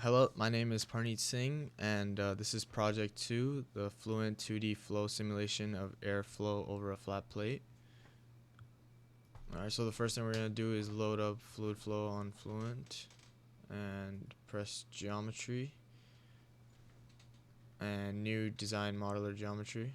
Hello, my name is Parneet Singh, and this is Project 2, the Fluent 2D flow simulation of airflow over a flat plate. Alright, so the first thing we're going to do is load up fluid flow on Fluent and press geometry and new design modeler geometry.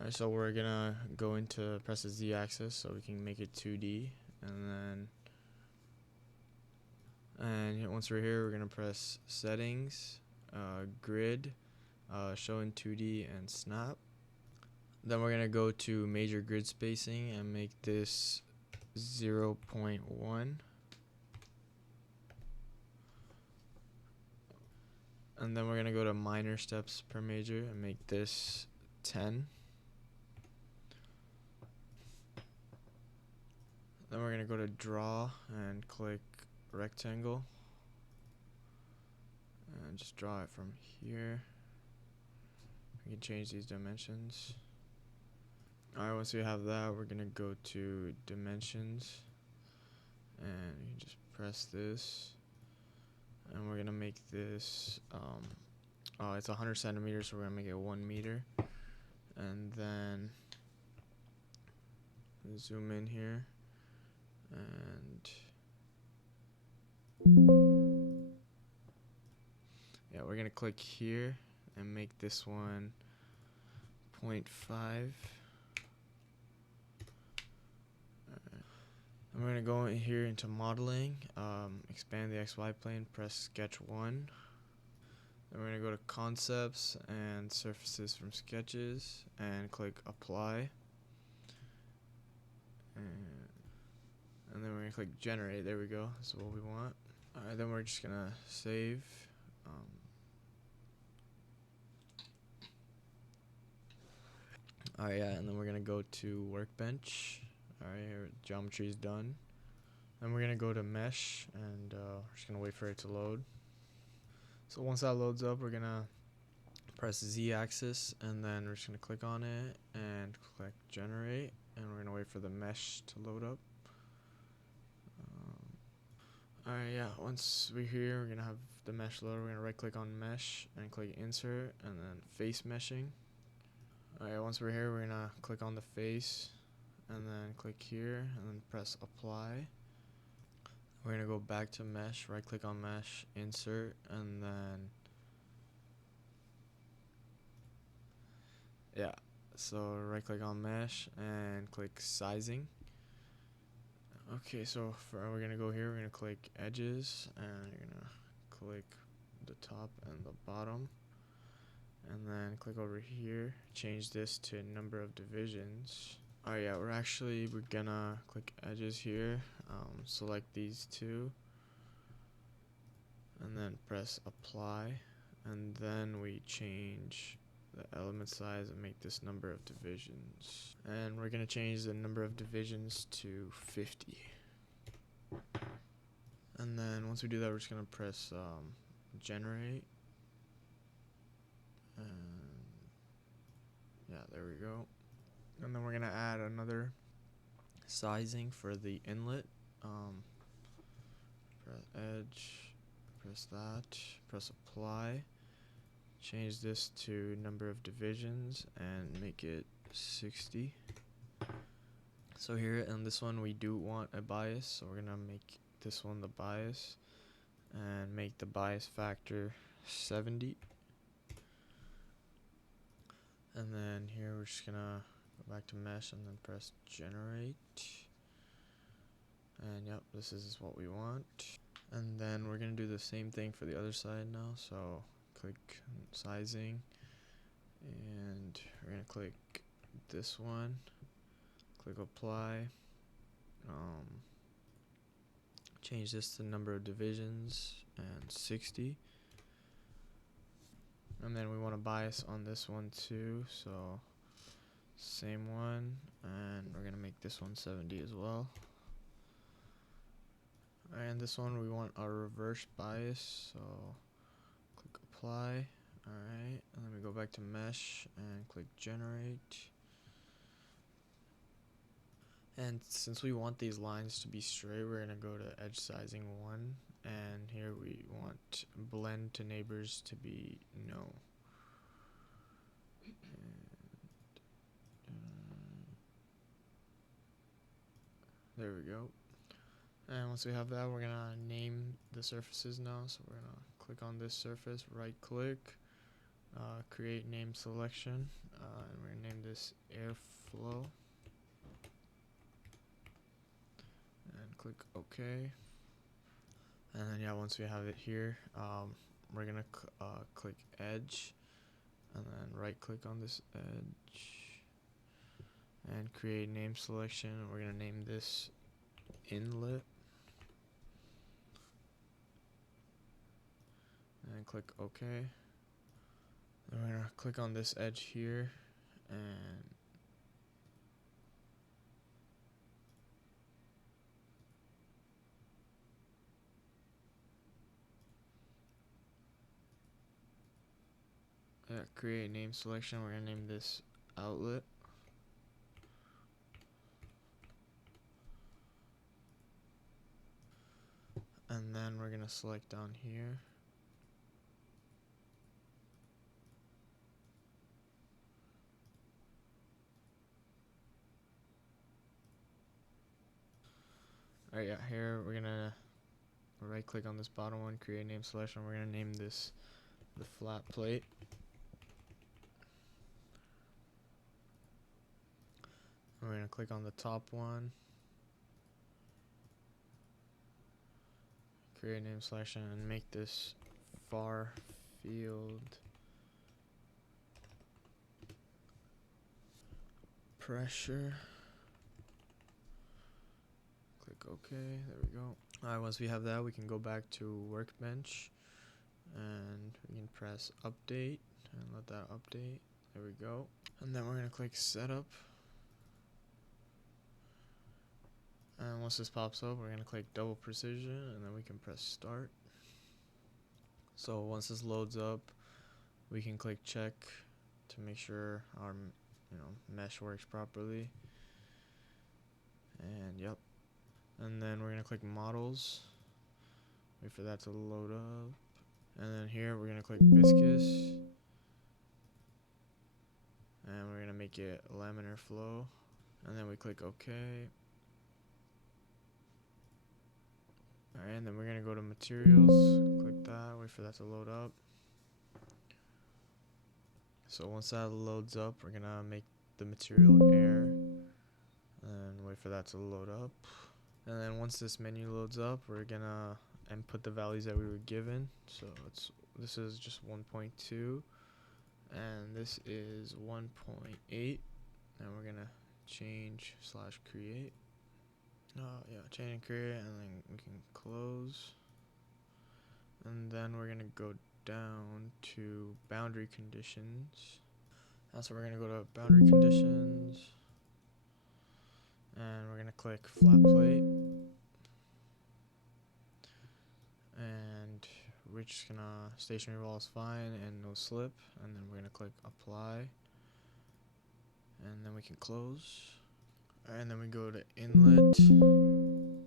Alright, so we're going to go into press the Z axis so we can make it 2D, and once we're here, we're going to press settings, grid, show in 2D, and snap. Then we're going to go to major grid spacing and make this 0.1. And then we're going to go to minor steps per major and make this 10. Then we're going to go to draw and click rectangle and just draw it from here. We can change these dimensions. Alright, once we have that, we're going to go to dimensions and you can just press this, and we're going to make this it's 100 centimeters, so we're going to make it 1 meter, and then zoom in here and yeah, we're gonna click here and make this one 0.5. And we're gonna go in here into modeling, expand the XY plane, press sketch 1. Then we're gonna go to concepts and surfaces from sketches and click apply. And then we're gonna click generate. There we go. That's what we want. Alright, then we're just gonna save. Alright, yeah, and then we're gonna go to workbench. Alright, here geometry is done. Then we're gonna go to mesh, and we're just gonna wait for it to load. So once that loads up, we're gonna press Z axis, and then we're just gonna click on it and click generate, and we're gonna wait for the mesh to load up. Alright, yeah, once we're here, we're gonna have the mesh load. We're gonna right click on mesh and click insert, and then face meshing. Alright, once we're here, we're gonna click on the face and then click here and then press apply. We're gonna go back to mesh, right click on mesh, insert, and then yeah, so right click on mesh and click sizing. Okay, so we're gonna go here, we're gonna click edges, and you're gonna click the top and the bottom, and then click over here, change this to number of divisions. Alright, yeah, we're gonna click edges here, select these two, and then press apply, and then we change the element size and make this number of divisions, and we're gonna change the number of divisions to 50. And then once we do that, we're just gonna press generate, and yeah, there we go. And then we're gonna add another sizing for the inlet. Press edge, press that, press apply, change this to number of divisions and make it 60. So here in this one we do want a bias, so we're gonna make this one the bias and make the bias factor 70. And then here we're just gonna go back to mesh and then press generate, and yep, this is what we want. And then we're gonna do the same thing for the other side now, so click sizing, and we're gonna click this one, click apply, change this to number of divisions and 60. And then we want a bias on this one too, so same one, and we're gonna make this one 70 as well. And this one we want a reverse bias, so click apply. Alright, and then we go back to mesh and click generate. And since we want these lines to be straight, we're gonna go to edge sizing 1, and here we want set blend to neighbors to be no. There we go. And once we have that, we're gonna name the surfaces now. So we're gonna click on this surface, right click, create name selection, and we're gonna name this airflow. And click OK. And then yeah, once we have it here, we're gonna click edge, and then right click on this edge, and create name selection. We're gonna name this inlet, and click OK. Then we're gonna click on this edge here, and create name selection. We're gonna name this outlet. And then we're gonna select down here. Alright, yeah, here we're gonna right click on this bottom one, create name selection. We're gonna name this the flat plate. We're gonna click on the top one, create name selection, and make this far field pressure. Click OK. There we go. Alright, once we have that, we can go back to workbench, and we can press update and let that update. There we go. And then we're gonna click setup. And once this pops up, we're gonna click double precision, and then we can press start. So once this loads up, we can click check to make sure our mesh works properly. And yep. And then we're gonna click models, wait for that to load up, and then here we're gonna click viscous, and we're gonna make it laminar flow, and then we click OK. Alright, and then we're gonna go to materials, click that, wait for that to load up. So once that loads up, we're gonna make the material air, and wait for that to load up. And then once this menu loads up, we're gonna input the values that we were given. So this is just 1.2, and this is 1.8, and we're gonna change/create. Change and create, and then we can close. And then we're gonna go down to boundary conditions. So we're gonna go to boundary conditions, and we're gonna click flat plate, and we're just gonna stationary wall is fine and no slip, and then we're gonna click apply, and then we can close. Alright, and then we go to inlet, and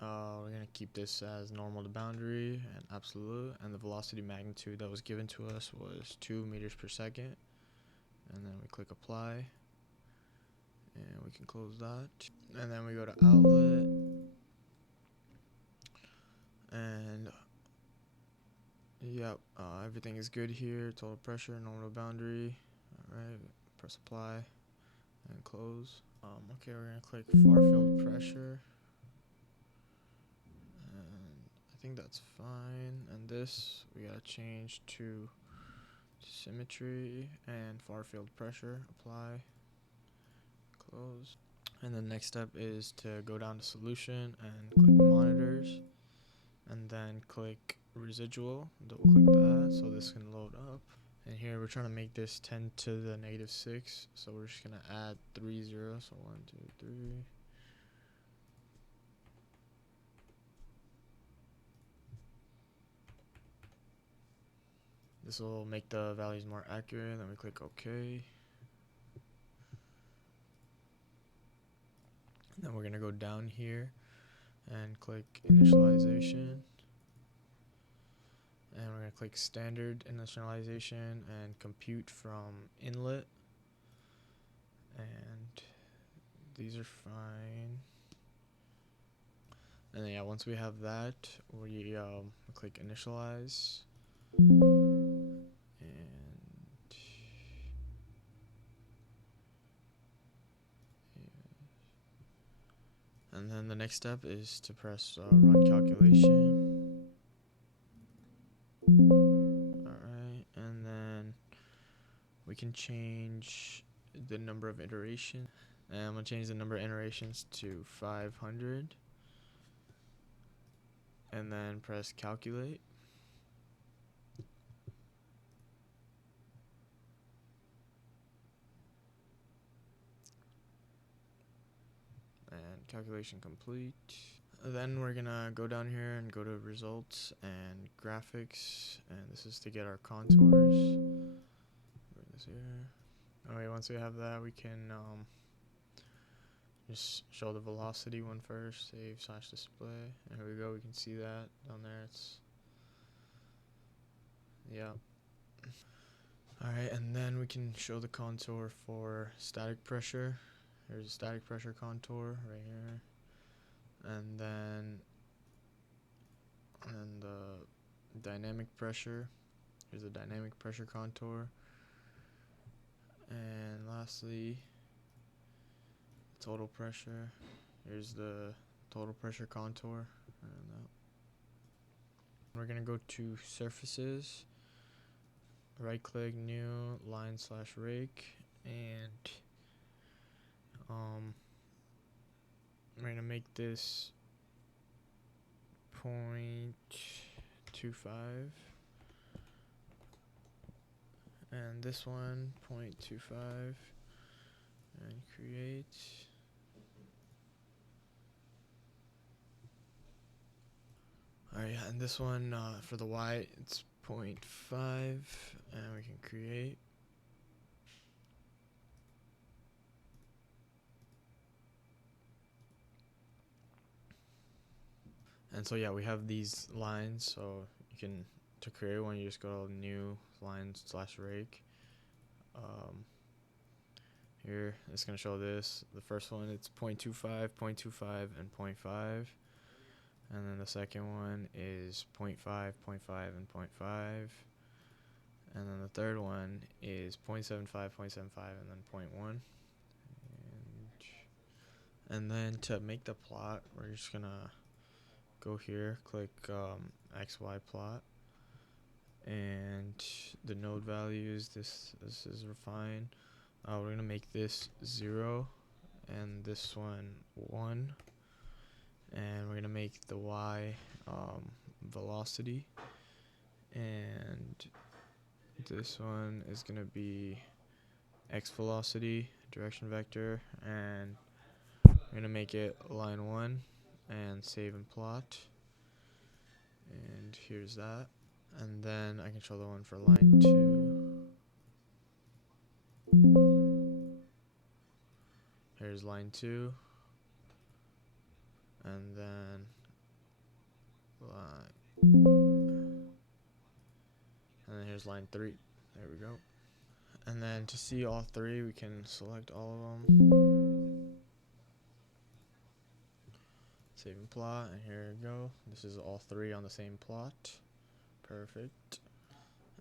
we're gonna keep this as normal to boundary and absolute, and the velocity magnitude that was given to us was 2 meters per second, and then we click apply, and we can close that. And then we go to outlet, and yep, everything is good here. Total pressure, normal boundary. Alright, press apply and close. Okay, we're gonna click far field pressure, and I think that's fine. And this we gotta change to symmetry and far field pressure. Apply, close. And the next step is to go down to solution and click monitors, and then click residual, double click that so this can load up. And here we're trying to make this 10 to the -6, so we're just gonna add 3 zeros, so 1 2 3. This will make the values more accurate. Then we click OK. And then we're gonna go down here and click initialization, and we're going to click standard initialization and compute from inlet, and these are fine. And then, yeah, once we have that, we click initialize, and then the next step is to press run calculation. Alright, and then we can change the number of iterations. And I'm going to change the number of iterations to 500. And then press calculate. And calculation complete. Then we're gonna go down here and go to results and graphics, and this is to get our contours. Bring this here. Okay, once we have that, we can just show the velocity one first, save/display, and here we go. We can see that down there. It's, yeah. Alright, and then we can show the contour for static pressure. Here's a static pressure contour right here. And then the dynamic pressure. Here's the dynamic pressure contour. And lastly, total pressure. Here's the total pressure contour. And we're gonna go to surfaces, right click, new, line/rake, and we're gonna make this 0.25, and this one 0.25, and create. Alright, and this one for the Y, it's 0.5, and we can create. And so yeah, we have these lines, so you can, to create one, you just go to new, line/rake. Here, it's going to show this. The first one, it's 0.25, 0.25, and 0.5. And then the second one is 0.5, 0.5, and 0.5. And then the third one is 0.75, 0.75, and then 0.1. And then to make the plot, we're just going to go here, click XY plot. And the node values, this is fine. We're going to make this 0 and this one 1. And we're going to make the Y velocity. And this one is going to be X velocity, direction vector. And we're going to make it line 1 and save and plot. And here's that. And then I can show the one for line 2. Here's line 2. And then here's line 3. There we go. And then to see all 3, we can select all of them. Save and plot, and here we go. This is all 3 on the same plot. Perfect.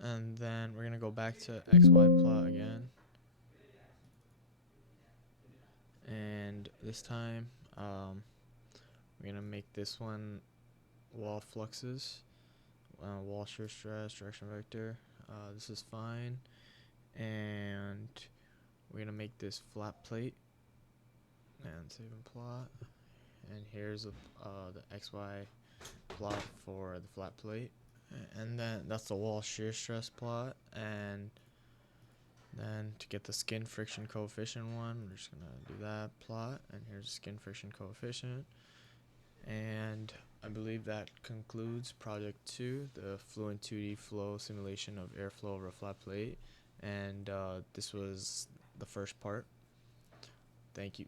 And then we're gonna go back to XY plot again. And this time, we're gonna make this one wall fluxes, wall shear stress, direction vector. This is fine. And we're gonna make this flat plate and save and plot. And here's the XY plot for the flat plate. And then that's the wall shear stress plot. And then to get the skin friction coefficient one, we're just gonna do that plot. And here's the skin friction coefficient. And I believe that concludes project 2, the Fluent 2D flow simulation of airflow over a flat plate. And this was the first part. Thank you.